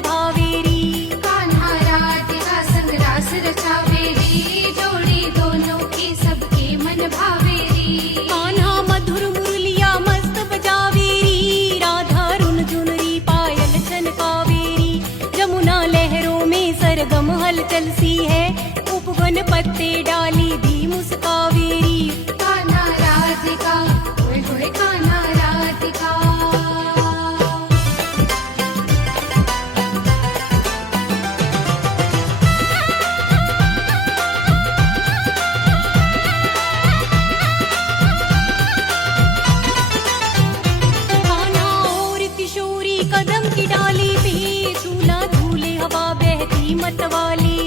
भावेरी। कान्हा राधिका संग रास रचावेरी, जोड़ी दोनों की सबके मन भावेरी। कान्हा मधुर मुरलिया मस्त बजावेरी, राधा रुन झुनरी पायल छनकावेरी। जमुना लहरों में सरगम हलचल सी है, उपवन पत्ते डाली भी मुस्कावेरी। कान्हा राधिका होए होए कान्हा राधिका। कान्हा और किशोरी कदम की डाली पे, झूला झूले हवा बहती मतवाली।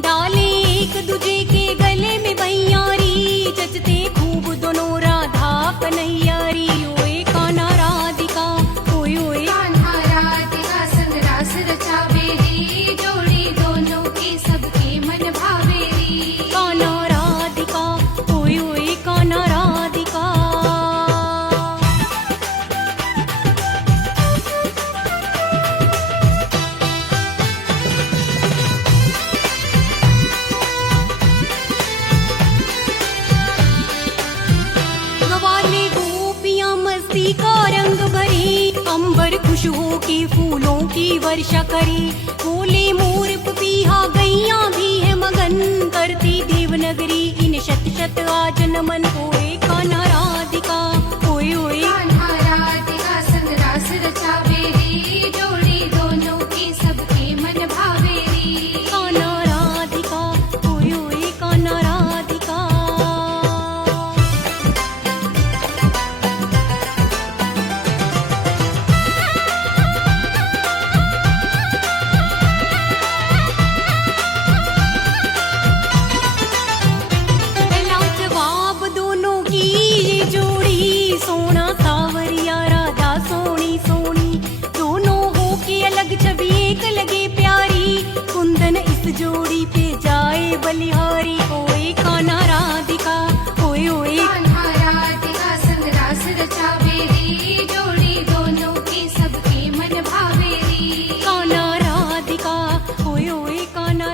डाले एक दूजे के गले में भैयारी, जचते खूब दोनों राधा कन्हैयारी। ओए कान्हा राधिका ओए ओए। कान्हा राधिका संग रास रचावेरी, जोड़ी दोनों की सबके मन भावेरी। कान्हा राधिका ओए ओए कान्हा राधिका। गवाले गोपियां मस्ती का रंग भरे, अंबर खुश हो के फूलों की वर्षा करे। बोले मोर पपीहा गैया भी है मगन, करती देवनगरी इन शत शत आज नमन। ओए कान्हा राधिका ओए ओए। कान्हा राधिका संग रास रचावेरी, जोड़ी दोनों की सबके मन भावेरी। कान्हा राधिका ओए ओए कान्हा राधिका। लाजवाब दोनों की ये जोड़ी, सोना सावरिया राधा सोनी सोनी। दोनों हो के अलग छवि एक लगे प्यारी, कुंदन इस जोड़ी पे जाए बलिहारी। ओए कान्हा राधिका ओए ओए। कान्हा राधिका संग रास रचावेरी, जोड़ी दोनों की सबके मन भावेरी। कान्हा राधिका ओए ओए कान्हा